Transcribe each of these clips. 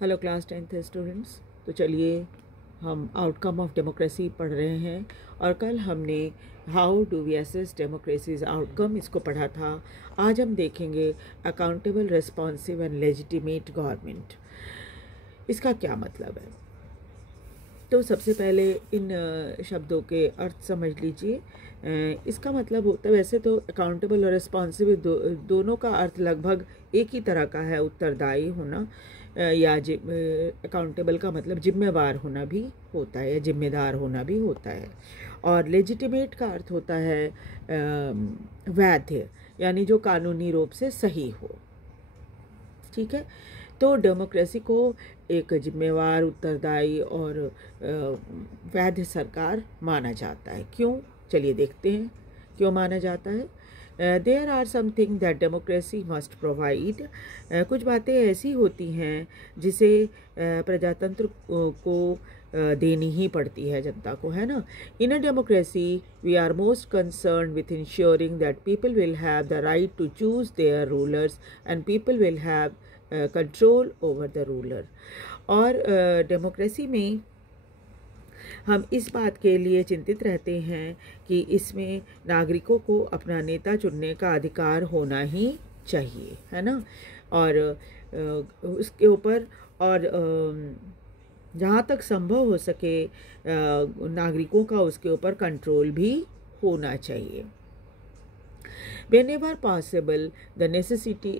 Hello class 10th students. तो चलिए हम आउटकम ऑफ डेमोक्रेसी पढ़ रहे हैं और कल हमने how do we assess democracies outcome इसको पढ़ा था। आज हम देखेंगे accountable, responsive and legitimate government. इसका क्या मतलब है? तो सबसे पहले इन शब्दों के अर्थ समझ लीजिए। इसका मतलब होता है, वैसे तो अकाउंटेबल और रिस्पॉन्सिबल दोनों का अर्थ लगभग एक ही तरह का है, उत्तरदायी होना या अकाउंटेबल का मतलब जिम्मेवार होना भी होता है या जिम्मेदार होना भी होता है। और लेजिटिमेट का अर्थ होता है वैध, यानी जो कानूनी रूप से सही हो। ठीक है, तो डेमोक्रेसी को एक जिम्मेवार, उत्तरदायी और वैध सरकार माना जाता है। क्यों? चलिए देखते हैं क्यों माना जाता है। There are something that democracy must provide. कुछ बातें ऐसी होती हैं जिसे प्रजातंत्र को देनी ही पड़ती है जनता को, है ना। In a democracy we are most concerned with ensuring that people will have the right to choose their rulers and people will have control over the ruler. और डेमोक्रेसी में हम इस बात के लिए चिंतित रहते हैं कि इसमें नागरिकों को अपना नेता चुनने का अधिकार होना ही चाहिए, है ना। और उसके ऊपर और जहाँ तक संभव हो सके नागरिकों का उसके ऊपर कंट्रोल भी होना चाहिए। Whenever possible, the necessity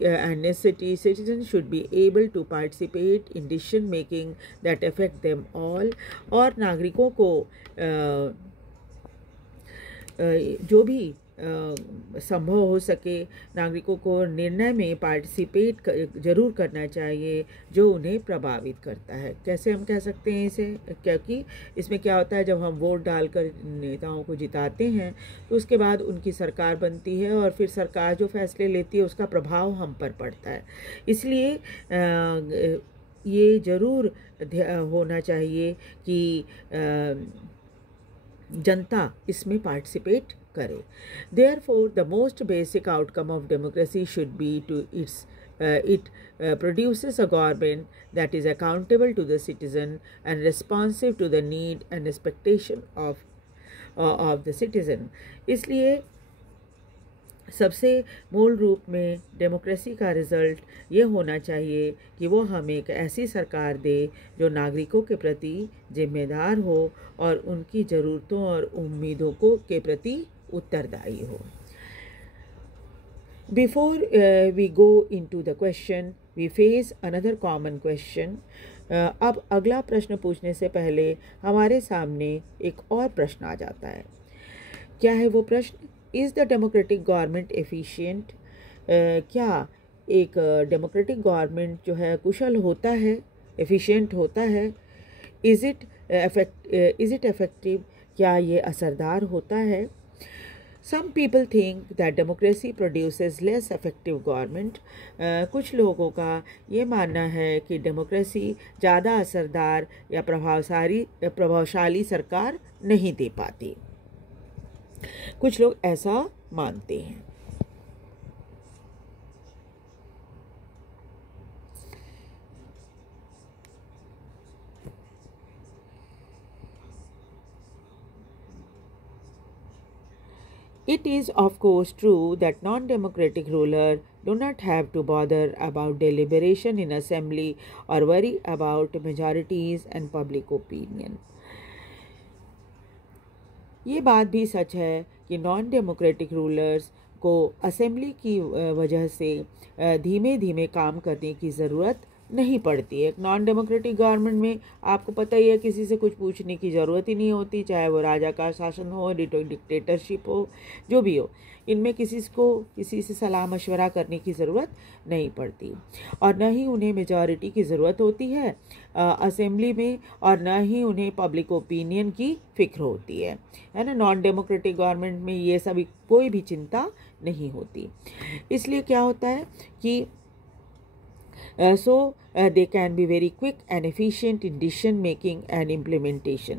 citizens should be able to participate in decision making that affect them all। और नागरिकों को जो भी संभव हो सके नागरिकों को निर्णय में पार्टिसिपेट जरूर करना चाहिए जो उन्हें प्रभावित करता है। कैसे हम कह सकते हैं इसे? क्योंकि इसमें क्या होता है, जब हम वोट डालकर नेताओं को जिताते हैं तो उसके बाद उनकी सरकार बनती है और फिर सरकार जो फैसले लेती है उसका प्रभाव हम पर पड़ता है। इसलिए ये ज़रूर होना चाहिए कि जनता इसमें पार्टिसिपेट करे। Therefore, the most basic outcome of democracy should be to it produces a government that is accountable to the citizen and responsive to the need and expectation of the citizen। इसलिए सबसे मूल रूप में democracy का result ये होना चाहिए कि वो हमें एक ऐसी सरकार दे जो नागरिकों के प्रति जिम्मेदार हो और उनकी ज़रूरतों और उम्मीदों के प्रति उत्तरदायी हो। Before we go into the question, we face another common question। अब अगला प्रश्न पूछने से पहले हमारे सामने एक और प्रश्न आ जाता है। क्या है वो प्रश्न? Is the democratic government efficient? क्या एक डेमोक्रेटिक गवर्नमेंट जो है कुशल होता है, एफिशिएंट होता है? Is it effective? क्या ये असरदार होता है? Some people think that democracy produces less effective government। कुछ लोगों का ये मानना है कि डेमोक्रेसी ज़्यादा असरदार या प्रभावशाली सरकार नहीं दे पाती। कुछ लोग ऐसा मानते हैं। It is of course true that non-democratic rulers do not have to bother about deliberation in assembly or worry about majorities and public opinion। ये बात भी सच है कि नॉन डेमोक्रेटिक रूलर्स को असेंबली की वजह से धीमे धीमे काम करने की ज़रूरत नहीं पड़ती है। नॉन डेमोक्रेटिक गवर्नमेंट में आपको पता ही है किसी से कुछ पूछने की ज़रूरत ही नहीं होती, चाहे वो राजा का शासन हो, डिक्टेटरशिप हो, जो भी हो। इनमें किसी से सलाह मशवरा करने की ज़रूरत नहीं पड़ती और न ही उन्हें मेजॉरिटी की ज़रूरत होती है असेंबली में, और न ही उन्हें पब्लिक ओपिनियन की फ़िक्र होती है ना। नॉन डेमोक्रेटिक गवर्नमेंट में ये सभी कोई भी चिंता नहीं होती। इसलिए क्या होता है कि they can be very quick and efficient in decision making and implementation।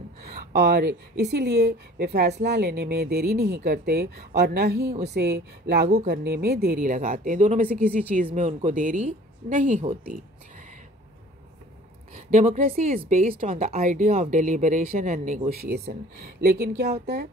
और इसीलिए वे फैसला लेने में देरी नहीं करते और न ही उसे लागू करने में देरी लगाते हैं। दोनों में से किसी चीज़ में उनको देरी नहीं होती। Democracy is based on the idea of deliberation and negotiation. लेकिन क्या होता है,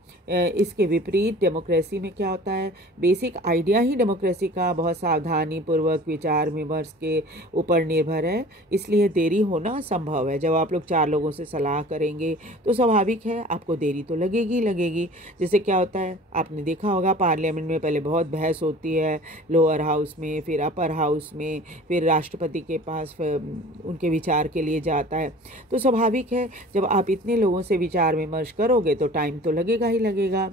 इसके विपरीत डेमोक्रेसी में क्या होता है, बेसिक आइडिया ही डेमोक्रेसी का बहुत सावधानी पूर्वक विचार विमर्श के ऊपर निर्भर है, इसलिए देरी होना संभव है। जब आप लोग 4 लोगों से सलाह करेंगे तो स्वाभाविक है आपको देरी तो लगेगी। जैसे क्या होता है, आपने देखा होगा पार्लियामेंट में पहले बहुत बहस होती है, लोअर हाउस में, फिर अपर हाउस में, फिर राष्ट्रपति के पास उनके विचार के लिए जाता है। तो स्वाभाविक है जब आप इतने लोगों से विचार विमर्श करोगे तो टाइम तो लगेगा ही लगेगा।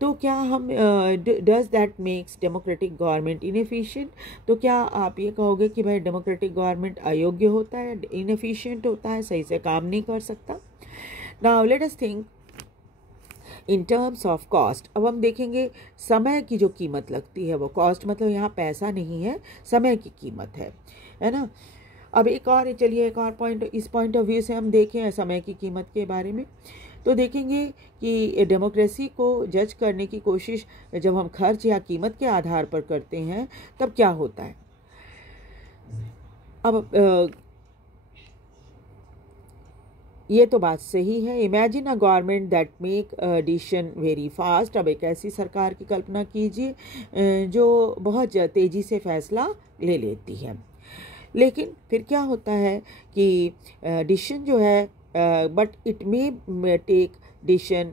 तो क्या हम does that makes democratic government inefficient? तो क्या आप ये कहोगे कि भाई डेमोक्रेटिक गवर्नमेंट अयोग्य होता है, इनएफिशिएंट होता है, सही से काम नहीं कर सकता? Now let us think in terms of cost. अब हम देखेंगे समय की जो कीमत लगती है, वो कॉस्ट मतलब यहाँ पैसा नहीं है, समय की कीमत है ना। अब एक और पॉइंट, इस पॉइंट ऑफ व्यू से हम देखें समय की कीमत के बारे में, तो देखेंगे कि डेमोक्रेसी को जज करने की कोशिश जब हम खर्च या कीमत के आधार पर करते हैं तब क्या होता है। अब ये तो बात सही है। Imagine a government that make decision very fast. अब एक ऐसी सरकार की कल्पना कीजिए जो बहुत तेज़ी से फैसला ले लेती है। लेकिन फिर क्या होता है कि डिसीजन जो है, but it may take decision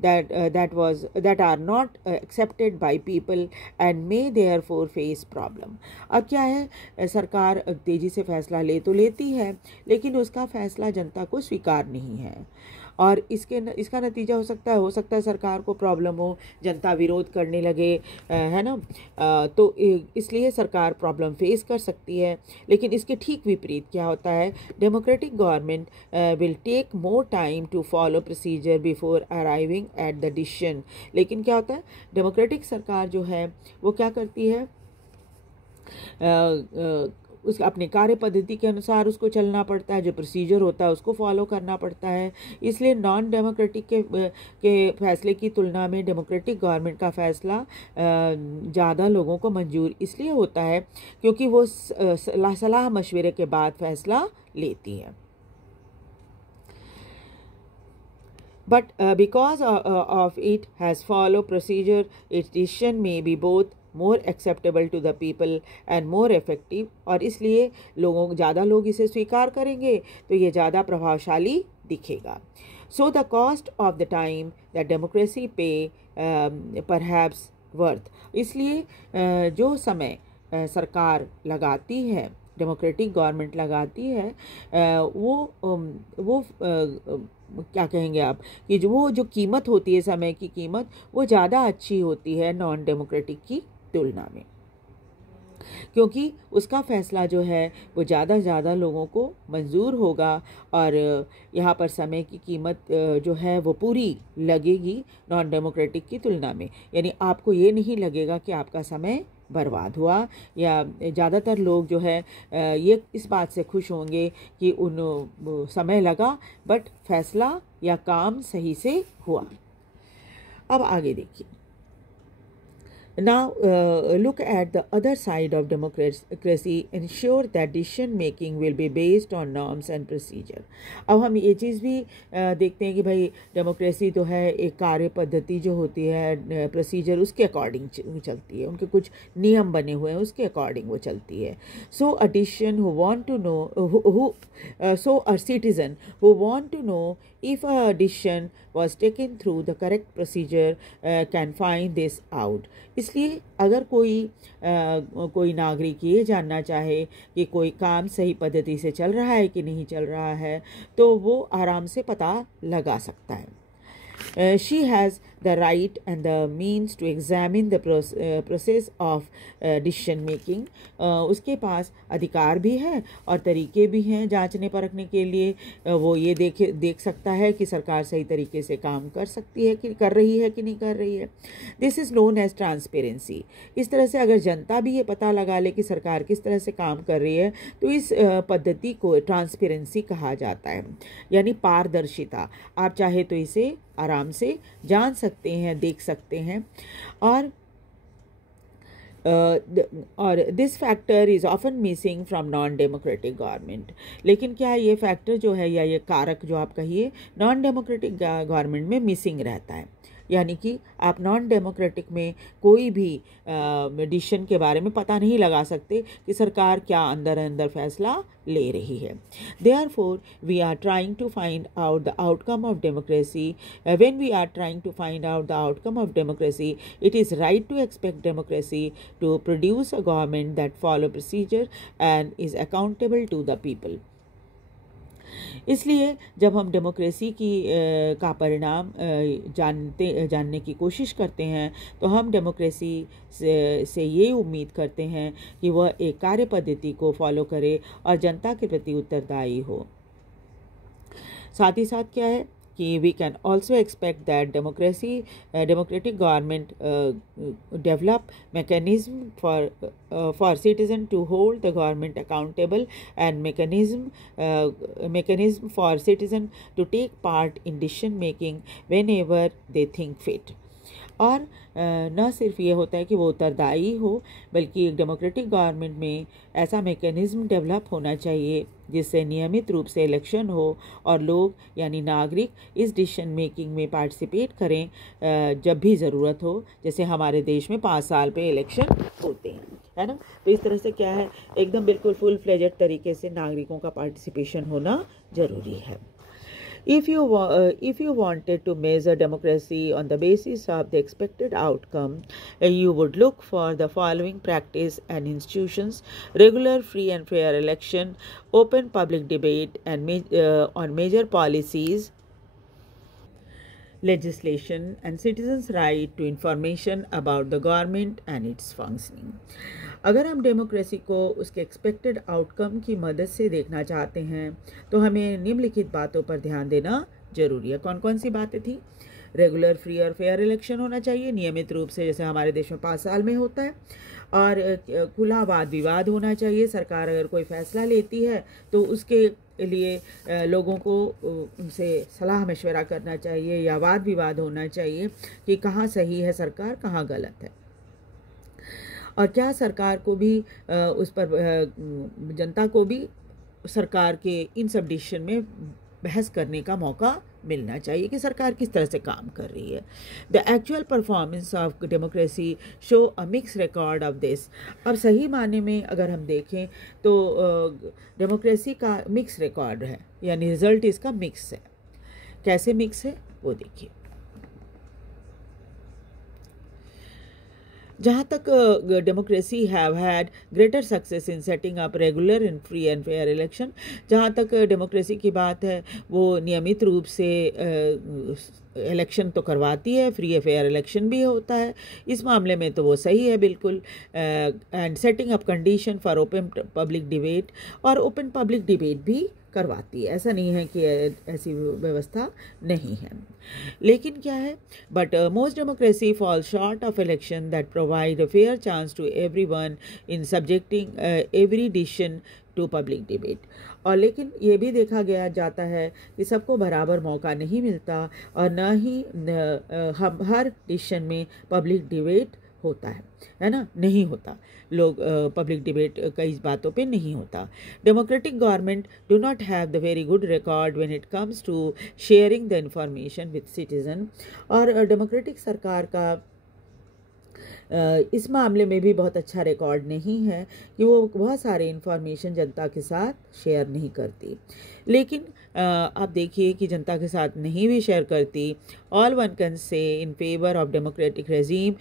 that are not accepted by people and may therefore face problem। अब क्या है, सरकार तेज़ी से फैसला ले तो लेती है लेकिन उसका फैसला जनता को स्वीकार नहीं है, और इसका नतीजा हो सकता है सरकार को प्रॉब्लम हो, जनता विरोध करने लगे, है ना। तो इसलिए सरकार प्रॉब्लम फेस कर सकती है। लेकिन इसके ठीक विपरीत क्या होता है, democratic government will take more time to follow procedure before arriving at the decision. लेकिन क्या होता है, डेमोक्रेटिक सरकार जो है वो क्या करती है, उस अपने कार्य पद्धति के अनुसार उसको चलना पड़ता है, जो प्रोसीजर होता है उसको फॉलो करना पड़ता है। इसलिए नॉन डेमोक्रेटिक के फैसले की तुलना में डेमोक्रेटिक गवर्नमेंट का फैसला ज़्यादा लोगों को मंजूर इसलिए होता है क्योंकि वो सलाह मशवरे के बाद फैसला लेती है। But because of it has followed procedure, its decision may be both more acceptable to the people and more effective। और इसलिए ज़्यादा लोग इसे स्वीकार करेंगे तो ये ज़्यादा प्रभावशाली दिखेगा। So the cost of the time that democracy pay perhaps worth। इसलिए जो समय सरकार लगाती है, डेमोक्रेटिक गवर्नमेंट लगाती है, वो क्या कहेंगे आप कि जो कीमत होती है, समय की कीमत, वो ज़्यादा अच्छी होती है नॉन डेमोक्रेटिक की तुलना में, क्योंकि उसका फैसला जो है वो ज़्यादा लोगों को मंजूर होगा और यहाँ पर समय की कीमत जो है वो पूरी लगेगी नॉन डेमोक्रेटिक की तुलना में। यानी आपको ये नहीं लगेगा कि आपका समय बर्बाद हुआ, या ज़्यादातर लोग जो है ये इस बात से खुश होंगे कि उन समय लगा बट फैसला या काम सही से हुआ। अब आगे देखिए। Now look at the other side of democracy, ensure that decision making will be based on norms and procedure। अब हम ये चीज़ भी देखते हैं कि भाई डेमोक्रेसी तो है, एक कार्य पद्धति जो होती है, प्रोसीजर, उसके अकॉर्डिंग चलती है, उनके कुछ नियम बने हुए हैं उसके अकॉर्डिंग वो चलती है। So a decision who want to know so a citizen who want to know if a decision was taken through the correct procedure can find this out। इसलिए अगर कोई नागरिक ये जानना चाहे कि कोई काम सही पद्धति से चल रहा है कि नहीं चल रहा है तो वो आराम से पता लगा सकता है। She has the right and the means to examine the process of decision making। उसके पास अधिकार भी है और तरीके भी हैं जांचने परखने के लिए। वो ये देख सकता है कि सरकार सही तरीके से काम कर सकती है कि कर रही है कि नहीं कर रही है। This is known as transparency. इस तरह से अगर जनता भी ये पता लगा ले कि सरकार किस तरह से काम कर रही है तो इस पद्धति को ट्रांसपेरेंसी कहा जाता है, यानी पारदर्शिता। आप चाहे तो इसे आराम से जान सकते हैं, देख सकते हैं। और और this factor is often missing from non democratic government. लेकिन क्या ये फैक्टर जो है या ये कारक जो आप कहिए नॉन डेमोक्रेटिक गवर्नमेंट में मिसिंग रहता है। यानी कि आप नॉन डेमोक्रेटिक में कोई भी डिसीजन के बारे में पता नहीं लगा सकते कि सरकार क्या अंदर अंदर फैसला ले रही है। Therefore, we are trying to find out the outcome of democracy. When we are trying to find out the outcome of democracy, it is right to expect democracy to produce a government that follow procedure and is accountable to the people. इसलिए जब हम democracy की का परिणाम जानने की कोशिश करते हैं तो हम डेमोक्रेसी से ये उम्मीद करते हैं कि वह एक कार्य पद्धति को फॉलो करे और जनता के प्रति उत्तरदायी हो। साथ ही साथ क्या है कि we can also expect that democratic government develop mechanism for citizen to hold the government accountable and mechanism for citizen to take part in decision making whenever they think fit. और न सिर्फ ये होता है कि वो उत्तरदायी हो बल्कि एक डेमोक्रेटिक गवर्नमेंट में ऐसा मैकेनिज्म डेवलप होना चाहिए जिससे नियमित रूप से इलेक्शन हो और लोग यानी नागरिक इस डिसीजन मेकिंग में पार्टिसिपेट करें जब भी ज़रूरत हो। जैसे हमारे देश में 5 साल पे इलेक्शन होते हैं, है ना। तो इस तरह से क्या है एकदम बिल्कुल फुल फ्लेजेड तरीके से नागरिकों का पार्टिसिपेशन होना ज़रूरी है। If you wanted to measure democracy on the basis of the expected outcome, you would look for the following practice and institutions: regular, free and fair election, open public debate and on major policies, legislation, and citizens' right to information about the government and its functioning. अगर हम democracy को उसके expected outcome की मदद से देखना चाहते हैं तो हमें निम्नलिखित बातों पर ध्यान देना जरूरी है। कौन कौन सी बातें थी? रेगुलर, फ्री और फेयर इलेक्शन होना चाहिए नियमित रूप से, जैसे हमारे देश में 5 साल में होता है। और खुला वाद विवाद होना चाहिए। सरकार अगर कोई फैसला लेती है तो उसके लिए लोगों को उनसे सलाह मशवरा करना चाहिए या वाद विवाद होना चाहिए कि कहाँ सही है सरकार, कहाँ गलत है, और क्या सरकार को भी उस पर जनता को भी सरकार के इन सब डिसीजन में बहस करने का मौका मिलना चाहिए कि सरकार किस तरह से काम कर रही है। The actual performance of democracy show a mix record of this. अब सही माने में अगर हम देखें तो डेमोक्रेसी का मिक्स रिकॉर्ड है, यानी रिजल्ट इसका मिक्स है। कैसे मिक्स है वो देखिए। जहाँ तक democracy have had greater success in setting up regular and free and fair election, जहाँ तक डेमोक्रेसी की बात है वो नियमित रूप से इलेक्शन तो करवाती है, फ्री है फेयर इलेक्शन भी होता है, इस मामले में तो वो सही है बिल्कुल। And setting up condition for open public debate, और ओपन पब्लिक डिबेट भी करवाती है। ऐसा नहीं है कि ऐसी व्यवस्था नहीं है। लेकिन क्या है, but most democracy fall short of election that provide a fair chance to everyone in subjecting every decision to public debate. और लेकिन ये भी देखा गया जाता है कि सबको बराबर मौका नहीं मिलता और न ही हर डिसीजन में पब्लिक डिबेट होता है ना, नहीं होता। लोग पब्लिक डिबेट कई बातों पे नहीं होता। Democratic government do not have the very good record when it comes to sharing the information with citizen. और डेमोक्रेटिक सरकार का इस मामले में भी बहुत अच्छा रिकॉर्ड नहीं है कि वो बहुत सारे इन्फॉर्मेशन जनता के साथ शेयर नहीं करती। लेकिन आप देखिए कि जनता के साथ नहीं भी शेयर करती। All one can say in favour of democratic regime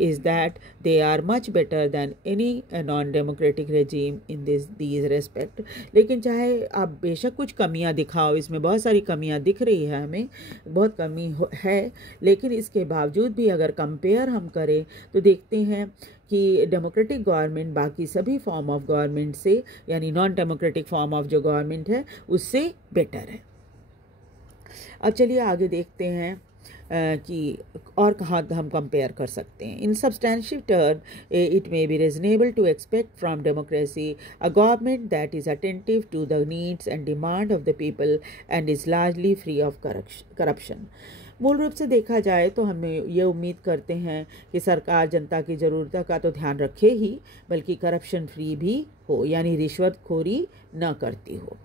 is that they are much better than any non democratic regime in these respect. लेकिन चाहे आप बेशक कुछ कमियां दिखाओ, इसमें बहुत सारी कमियां दिख रही है, हमें बहुत कमी है, लेकिन इसके बावजूद भी अगर कंपेयर हम करें तो देखते हैं कि डेमोक्रेटिक गवर्नमेंट बाकी सभी फॉर्म ऑफ गवर्नमेंट से, यानी नॉन डेमोक्रेटिक फॉर्म ऑफ जो गवर्नमेंट है उससे बेटर है। अब चलिए आगे देखते हैं कि और कहाँ हम कंपेयर कर सकते हैं। In substantial term it may be reasonable to expect from democracy a government that is attentive to the needs and demand of the people and is largely free of corruption. मूल रूप से देखा जाए तो हम ये उम्मीद करते हैं कि सरकार जनता की ज़रूरतों का तो ध्यान रखे ही, बल्कि करप्शन फ्री भी हो, यानी रिश्वतखोरी न करती हो।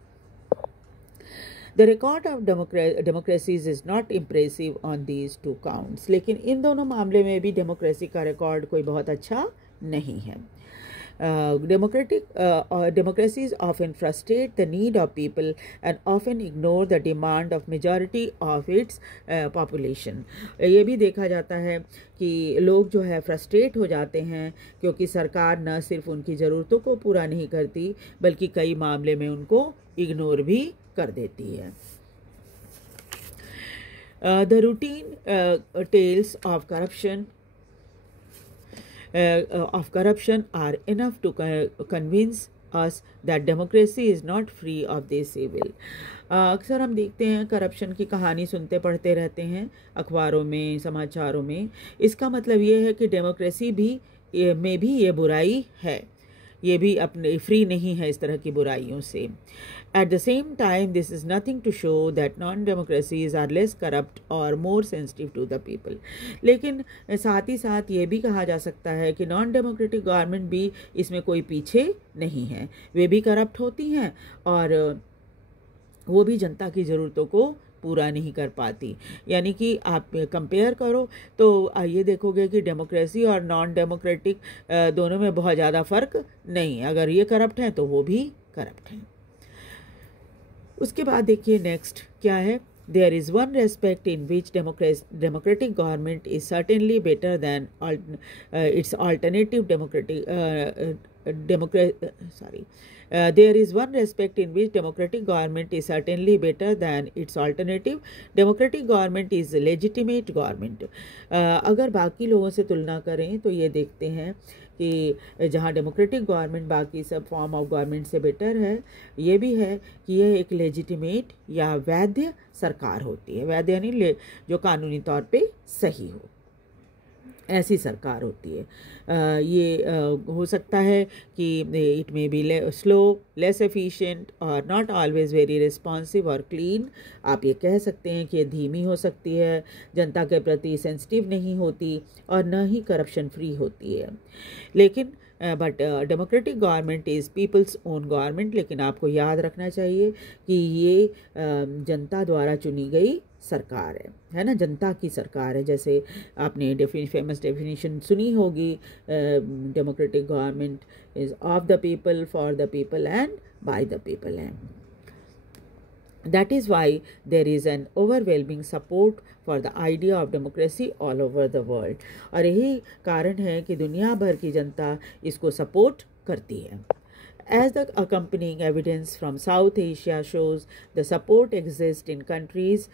The record of democracies is not impressive on these two counts, लेकिन इन दोनों मामले में भी डेमोक्रेसी का रिकॉर्ड कोई बहुत अच्छा नहीं है। Democracies often frustrate the need of people and often ignore the demand of majority of its population. ये भी देखा जाता है कि लोग जो है फ्रस्ट्रेट हो जाते हैं क्योंकि सरकार न सिर्फ उनकी ज़रूरतों को पूरा नहीं करती बल्कि कई मामले में उनको इग्नोर भी कर देती है। The routine tales of corruption are enough to convince us that democracy is not free of this evil. अक्सर हम देखते हैं करप्शन की कहानी सुनते पढ़ते रहते हैं अखबारों में, समाचारों में। इसका मतलब ये है कि डेमोक्रेसी में भी ये बुराई है, ये भी अपने फ्री नहीं है इस तरह की बुराइयों से। At the same time, this is nothing to show that non-democracies are less corrupt or more sensitive to the people. लेकिन साथ ही साथ ये भी कहा जा सकता है कि नॉन डेमोक्रेटिक गवर्नमेंट भी इसमें कोई पीछे नहीं है, वे भी करप्ट होती हैं और वो भी जनता की ज़रूरतों को पूरा नहीं कर पाती। यानी कि आप कंपेयर करो तो ये देखोगे कि डेमोक्रेसी और नॉन डेमोक्रेटिक दोनों में बहुत ज़्यादा फ़र्क नहीं है। अगर ये करप्ट हैं तो वो भी करप्ट हैं। उसके बाद देखिए नेक्स्ट क्या है। There is one respect in which democratic government is certainly better than its alternative there is one respect in which democratic government is certainly better than its alternative. Democratic government is legitimate government. अगर बाकी लोगों से तुलना करें तो ये देखते हैं कि जहाँ डेमोक्रेटिक गवर्नमेंट बाकी सब फॉर्म ऑफ गवर्नमेंट से बेटर है, ये भी है कि यह एक लेजिटिमेट या वैध सरकार होती है। वैध यानी जो कानूनी तौर पे सही हो, ऐसी सरकार होती है। ये हो सकता है कि it may be slow, less efficient और नॉट ऑलवेज वेरी रिस्पॉन्सिव और क्लीन। आप ये कह सकते हैं कि ये धीमी हो सकती है, जनता के प्रति सेंसिटिव नहीं होती और न ही करप्शन फ्री होती है। लेकिन but democratic government is people's own government. लेकिन आपको याद रखना चाहिए कि ये जनता द्वारा चुनी गई सरकार है ना, जनता की सरकार है। जैसे आपने फेमस डेफिनेशन सुनी होगी, democratic government is of the people, for the people and by the people है। That is why there is an overwhelming support for the idea of democracy all over the world. और यही कारण है कि दुनिया भर की जनता इसको सपोर्ट करती है। As the accompanying evidence from South Asia shows, the support exists in countries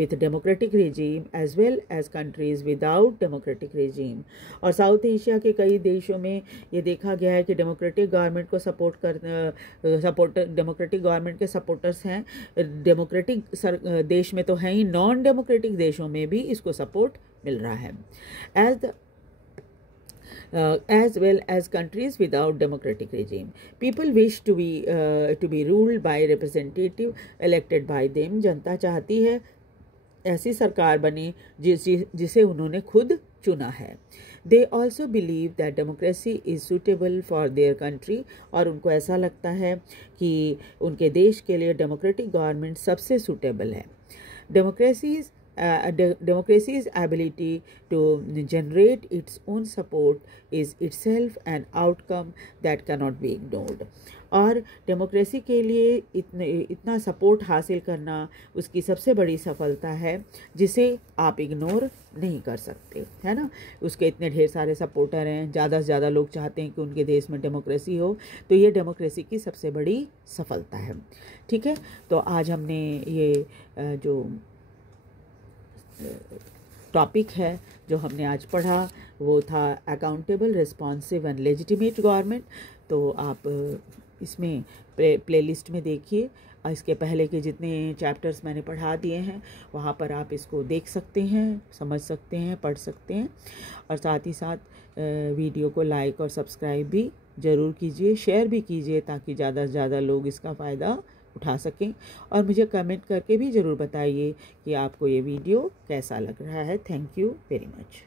with democratic regime as well as countries without democratic regime. और साउथ एशिया के कई देशों में ये देखा गया है कि डेमोक्रेटिक गवर्नमेंट को डेमोक्रेटिक गवर्नमेंट के सपोर्टर्स हैं। डेमोक्रेटिक देश में तो हैं ही, नॉन डेमोक्रेटिक देशों में भी इसको सपोर्ट मिल रहा है। As well as countries without democratic regime. People wish to be ruled by representative elected by them. जनता चाहती है ऐसी सरकार बने जिसे उन्होंने खुद चुना है। They also believe that democracy is suitable for their country. और उनको ऐसा लगता है कि उनके देश के लिए डेमोक्रेटिक गवर्नमेंट सबसे सूटेबल है। Democracy's ability to generate its own support is itself an outcome that cannot be ignored. और डेमोक्रेसी के लिए इतना सपोर्ट हासिल करना उसकी सबसे बड़ी सफलता है जिसे आप इग्नोर नहीं कर सकते, है ना। उसके इतने ढेर सारे सपोर्टर हैं, ज़्यादा से ज़्यादा लोग चाहते हैं कि उनके देश में डेमोक्रेसी हो, तो ये डेमोक्रेसी की सबसे बड़ी सफलता है। ठीक है, तो आज हमने ये जो टॉपिक है जो हमने आज पढ़ा वो था accountable, responsive and legitimate government. तो आप इसमें प्लेलिस्ट में देखिए, इसके पहले के जितने चैप्टर्स मैंने पढ़ा दिए हैं वहाँ पर आप इसको देख सकते हैं, समझ सकते हैं, पढ़ सकते हैं। और साथ ही साथ वीडियो को लाइक और सब्सक्राइब भी ज़रूर कीजिए, शेयर भी कीजिए ताकि ज़्यादा से ज़्यादा लोग इसका फ़ायदा उठा सकें। और मुझे कमेंट करके भी ज़रूर बताइए कि आपको ये वीडियो कैसा लग रहा है। Thank you very much.